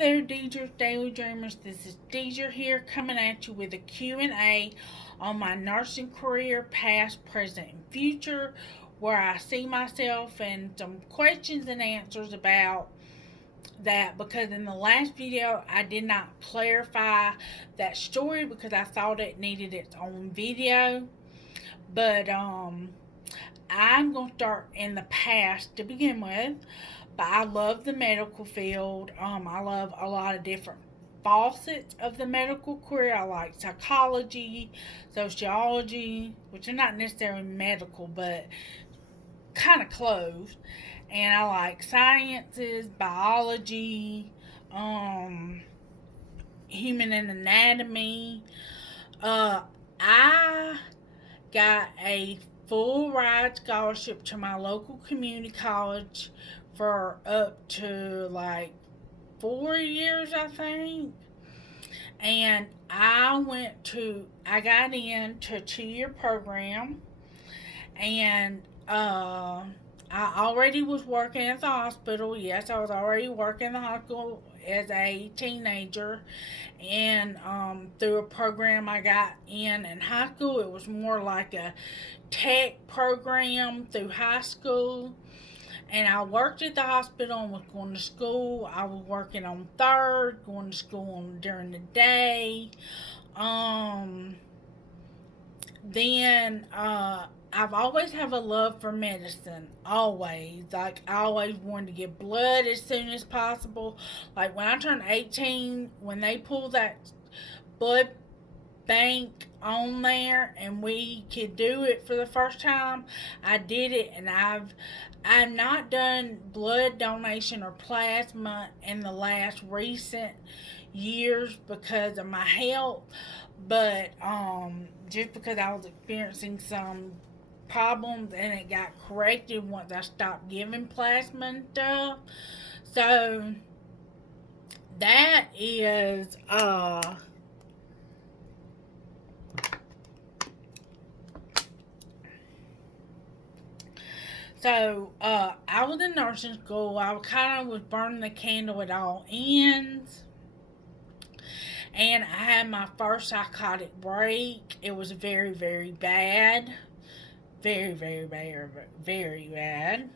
there, Deidre's Daily Dreamers. This is Deidre here coming at you with a Q&A on my nursing career, past, present, and future, where I see myself and some questions and answers about that, because in the last video I did not clarify that story because I thought it needed its own video. But I'm going to start in the past to begin with. But I love the medical field. I love a lot of different facets of the medical career. I like psychology, sociology, which are not necessarily medical, but kind of close. And I like sciences, biology, um, human anatomy. I got a full ride scholarship to my local community college for up to like 4 years, I think. And I got into a 2 year program, and I already was working at the hospital. Yes, I was already working in the hospital as a teenager, and through a program I got in high school. It was more like a tech program through high school. And I worked at the hospital and was going to school. I was working on third, going to school during the day. Um, then I've always have a love for medicine. Always. Like, I always wanted to get blood as soon as possible. Like, when I turned 18, when they pulled that blood bank on there and we could do it for the first time, I did it. And I've not done blood donation or plasma in the last recent years because of my health, but just because I was experiencing some problems, and it got corrected once I stopped giving plasma and stuff. So that is I was in nursing school. I kind of was burning the candle at all ends. And I had my first psychotic break. It was very, very bad. Very, very, very, very bad.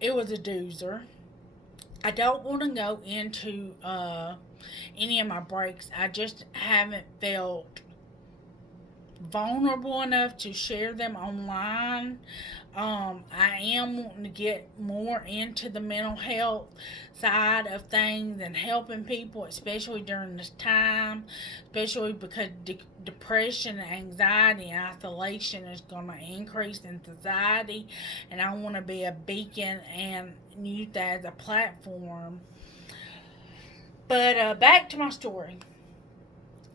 It was a doozer. I don't want to go into any of my breaks. I just haven't felt vulnerable enough to share them online. I am wanting to get more into the mental health side of things and helping people, especially during this time, especially because depression, anxiety, and isolation is going to increase in society, and I want to be a beacon and use that as a platform. But back to my story.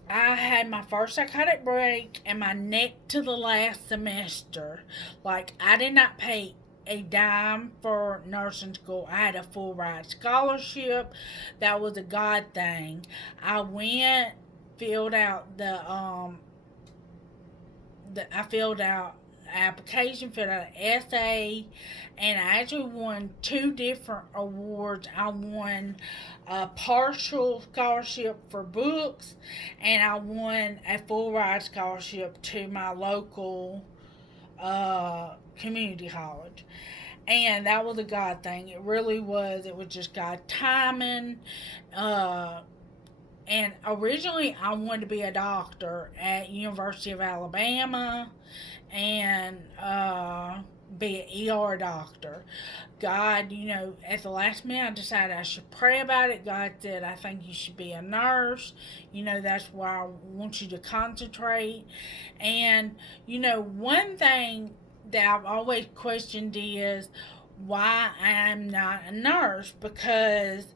I had my first psychotic break and my neck to the last semester. Like, I did not pay a dime for nursing school. I had a full ride scholarship. That was a God thing. I went, filled out I filled out application, filled out an essay, and I actually won two different awards. I won a partial scholarship for books, and I won a full ride scholarship to my local community college. And that was a God thing. It really was. It was just God timing. And originally I wanted to be a doctor at University of Alabama, and be an ER doctor. God, at the last minute I decided I should pray about it. God said, I think you should be a nurse. That's where I want you to concentrate. And, one thing that I've always questioned is why I'm not a nurse, because,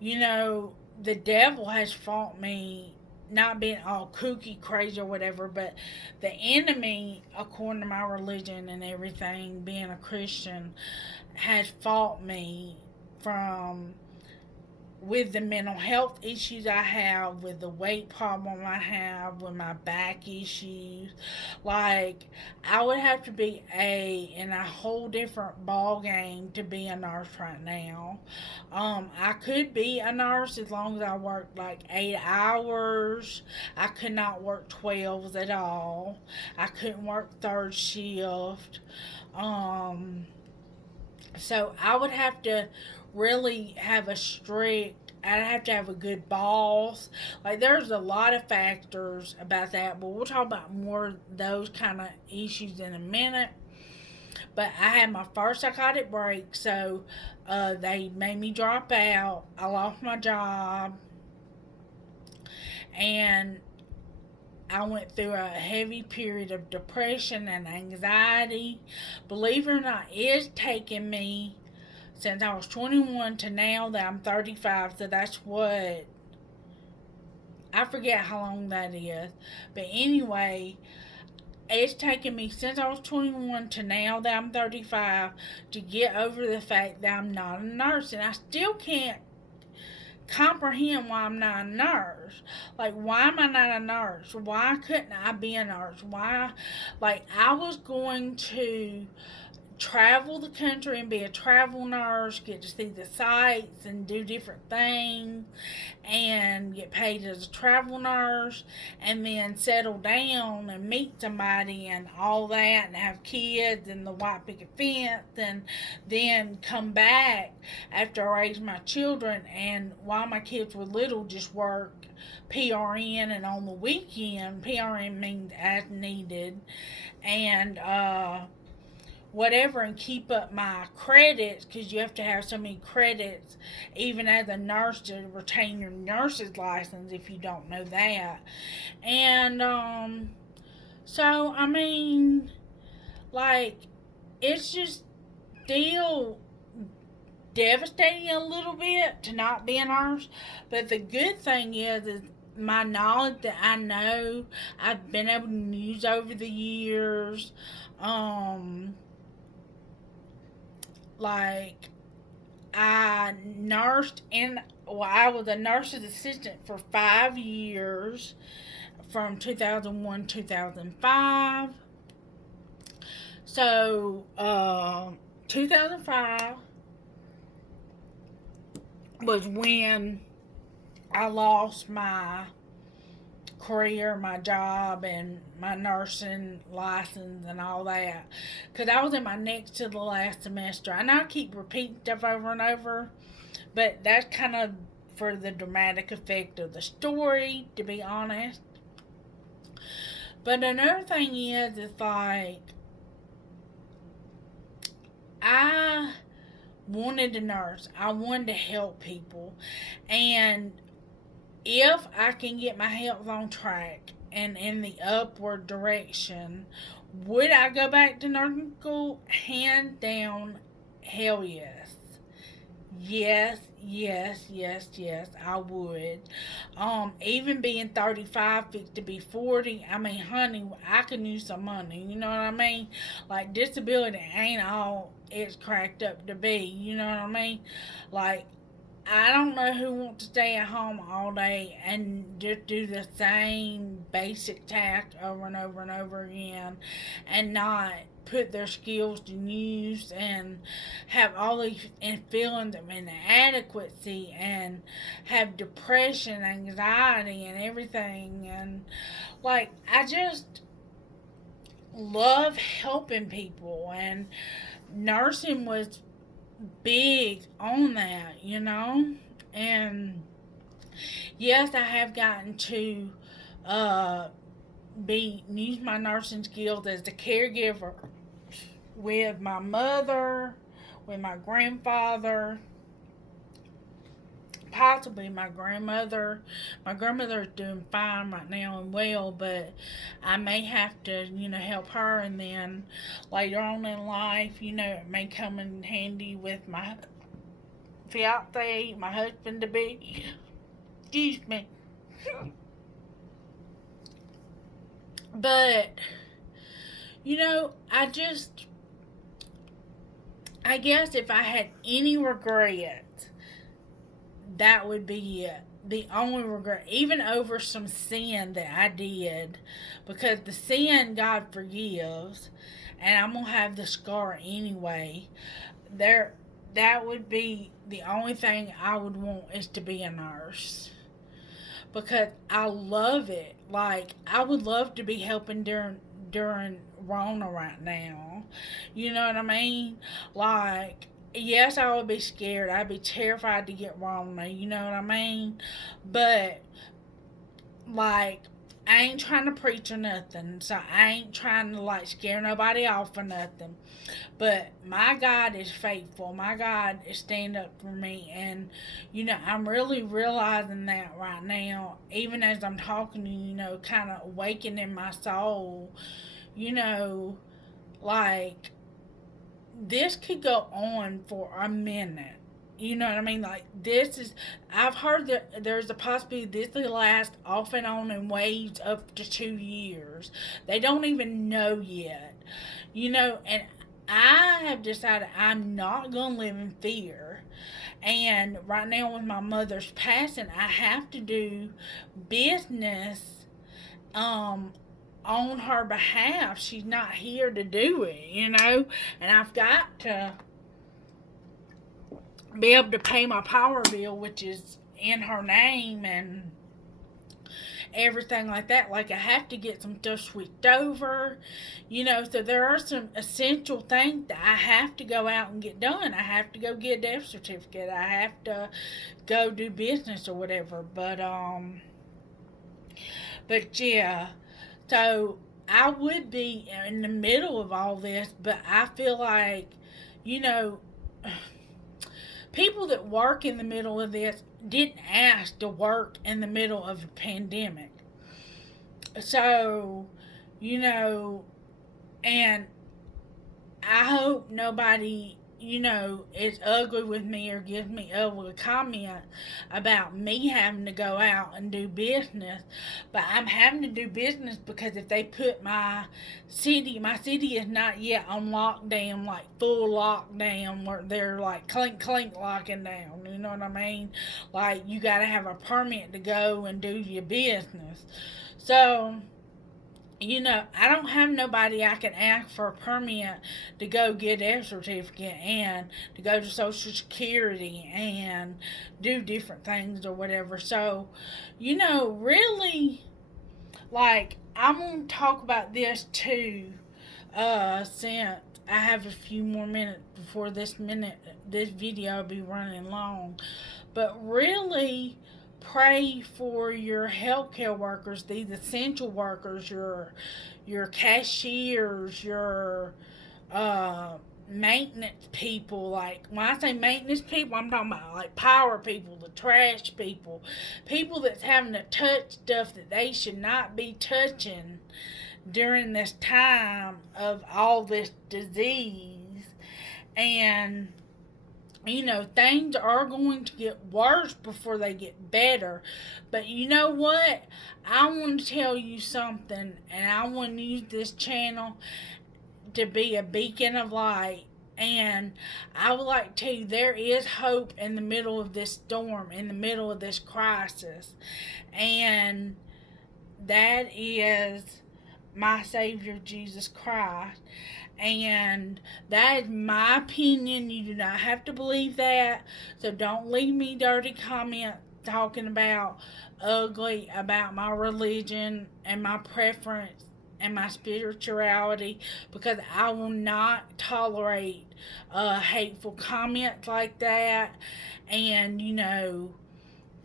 the devil has fought me, not being all kooky, crazy, or whatever, but the enemy, according to my religion and everything, being a Christian, has fought me from with the mental health issues I have, with the weight problem I have, with my back issues. Like, I would have to be in a whole different ball game to be a nurse right now. I could be a nurse as long as I worked like 8 hours. I could not work 12s at all. I couldn't work third shift. Um, so I would have to really have I'd have to have a good boss. Like, there's a lot of factors about that, but we'll talk about more of those kind of issues in a minute. But I had my first psychotic break, so they made me drop out. I lost my job, and I went through a heavy period of depression and anxiety. Believe it or not, it's taken me since I was 21 to now that I'm 35. So that's what, I forget how long that is. But anyway, it's taken me since I was 21 to now that I'm 35 to get over the fact that I'm not a nurse. And I still can't comprehend why I'm not a nurse. Like, why am I not a nurse? Why couldn't I be a nurse? Why? Like, I was going to travel the country and be a travel nurse, get to see the sights and do different things, and get paid as a travel nurse, and then settle down and meet somebody and all that, and have kids and the white picket fence, and then come back after I raised my children, and while my kids were little, just work PRN, and on the weekend, PRN means as needed, and whatever, and keep up my credits, because you have to have so many credits even as a nurse to retain your nurse's license, if you don't know that. And so I mean, like, it's just still devastating a little bit to not be a nurse. But the good thing is my knowledge that I know I've been able to use over the years. Like, I nursed I was a nurse's assistant for 5 years, from 2001 to 2005. So, 2005 was when I lost my career, my job, and my nursing license and all that, because I was in my next to the last semester. I know I keep repeating stuff over and over, but that's kind of for the dramatic effect of the story, to be honest. But another thing is like, I wanted to nurse. I wanted to help people, and if I can get my health on track and in the upward direction, would I go back to nursing school? Hands down, hell yes. Yes, yes, yes, yes, I would. Even being 35, fixed to be 40, I mean, honey, I could use some money, you know what I mean? Like, disability ain't all it's cracked up to be, you know what I mean? Like, I don't know who wants to stay at home all day and just do the same basic task over and over and over again, and not put their skills to use, and have all these feelings of inadequacy, and have depression, anxiety, and everything. And like, I just love helping people, and nursing was big on that, you know. And yes, I have gotten to use my nursing skills as a caregiver with my mother, with my grandfather, possibly my grandmother. My grandmother is doing fine right now and well, but I may have to, help her, and then later on in life, it may come in handy with my fiance, my husband to be. Excuse me. But, I guess if I had any regret, that would be it. The only regret, even over some sin that I did, because the sin God forgives, and I'm gonna have the scar anyway. There, that would be the only thing I would want is to be a nurse because I love it. Like I would love to be helping during Rona right now. You know what I mean? Like yes, I would be scared. I'd be terrified to get Rona. You know what I mean? But like I ain't trying to preach or nothing, so I ain't trying to like scare nobody off or nothing. But my God is faithful. My God is stand up for me, and I'm really realizing that right now, even as I'm talking to you, kind of awakening my soul. You know, like this could go on for a minute. You know what I mean? Like this is, I've heard that there's a possibility this will last off and on in waves up to 2 years. They don't even know yet. And I have decided I'm not gonna live in fear. And right now, with my mother's passing, I have to do business um on her behalf. She's not here to do it. And I've got to be able to pay my power bill, which is in her name, and everything like that. Like I have to get some stuff switched over, so there are some essential things that I have to go out and get done. I have to go get a death certificate. I have to go do business or whatever. But yeah, so I would be in the middle of all this, but I feel like, you know, people that work in the middle of this didn't ask to work in the middle of a pandemic. So, you know, and I hope nobody, is ugly with me or gives me ugly comment about me having to go out and do business. But I'm having to do business because if they put my city is not yet on lockdown, like full lockdown, where they're like clink clink locking down. You know what I mean? Like you got to have a permit to go and do your business. So, I don't have nobody I can ask for a permit to go get a certificate and to go to Social Security and do different things or whatever. So, really, like, I'm going to talk about this too, since I have a few more minutes before this video will be running long. But really, pray for your healthcare workers, these essential workers, your cashiers, your maintenance people. Like when I say maintenance people, I'm talking about like power people, the trash people that's having to touch stuff that they should not be touching during this time of all this disease. And things are going to get worse before they get better. But you know what? I want to tell you something, and I want to use this channel to be a beacon of light. And I would like to tell you there is hope in the middle of this storm, in the middle of this crisis. And that is my Savior, Jesus Christ. And that is my opinion. You do not have to believe that. So don't leave me dirty comments talking about ugly about my religion and my preference and my spirituality, because I will not tolerate hateful comments like that. And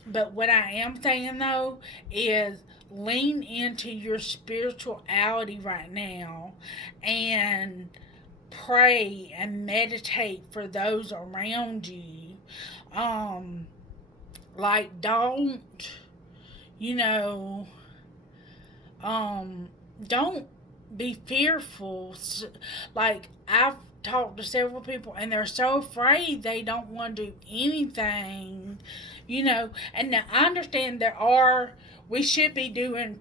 but what I am saying though is lean into your spirituality right now and pray and meditate for those around you. Like don't don't be fearful. Like I've talked to several people and they're so afraid they don't want to do anything, and now I understand we should be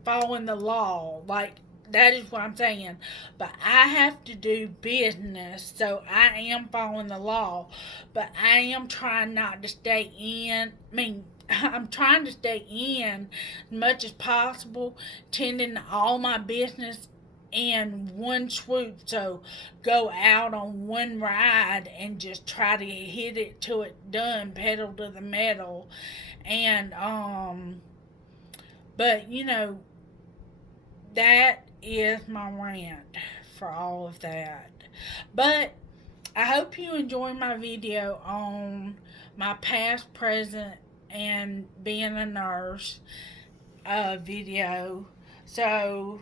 following the law. Like That is what I'm saying. But I have to do business, so I am following the law. But I am trying not to stay in. I mean, I'm trying to stay in as much as possible, tending to all my business in one swoop. So go out on one ride and just try to hit it till it's done, pedal to the metal. And but that is my rant for all of that. But I hope you enjoy my video on my past, present, and being a nurse video. So,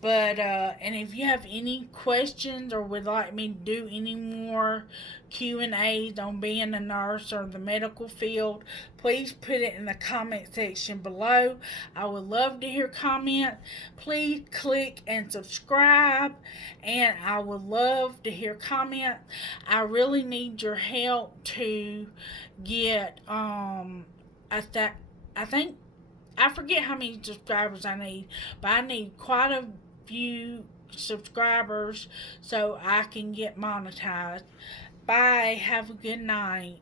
but and if you have any questions or would like me to do any more Q&As on being a nurse or the medical field, please put it in the comment section below. I would love to hear comments. Please click and subscribe, and I would love to hear comments. I really need your help to get I think I forget how many subscribers I need, but I need quite a few subscribers so I can get monetized. Bye. Have a good night.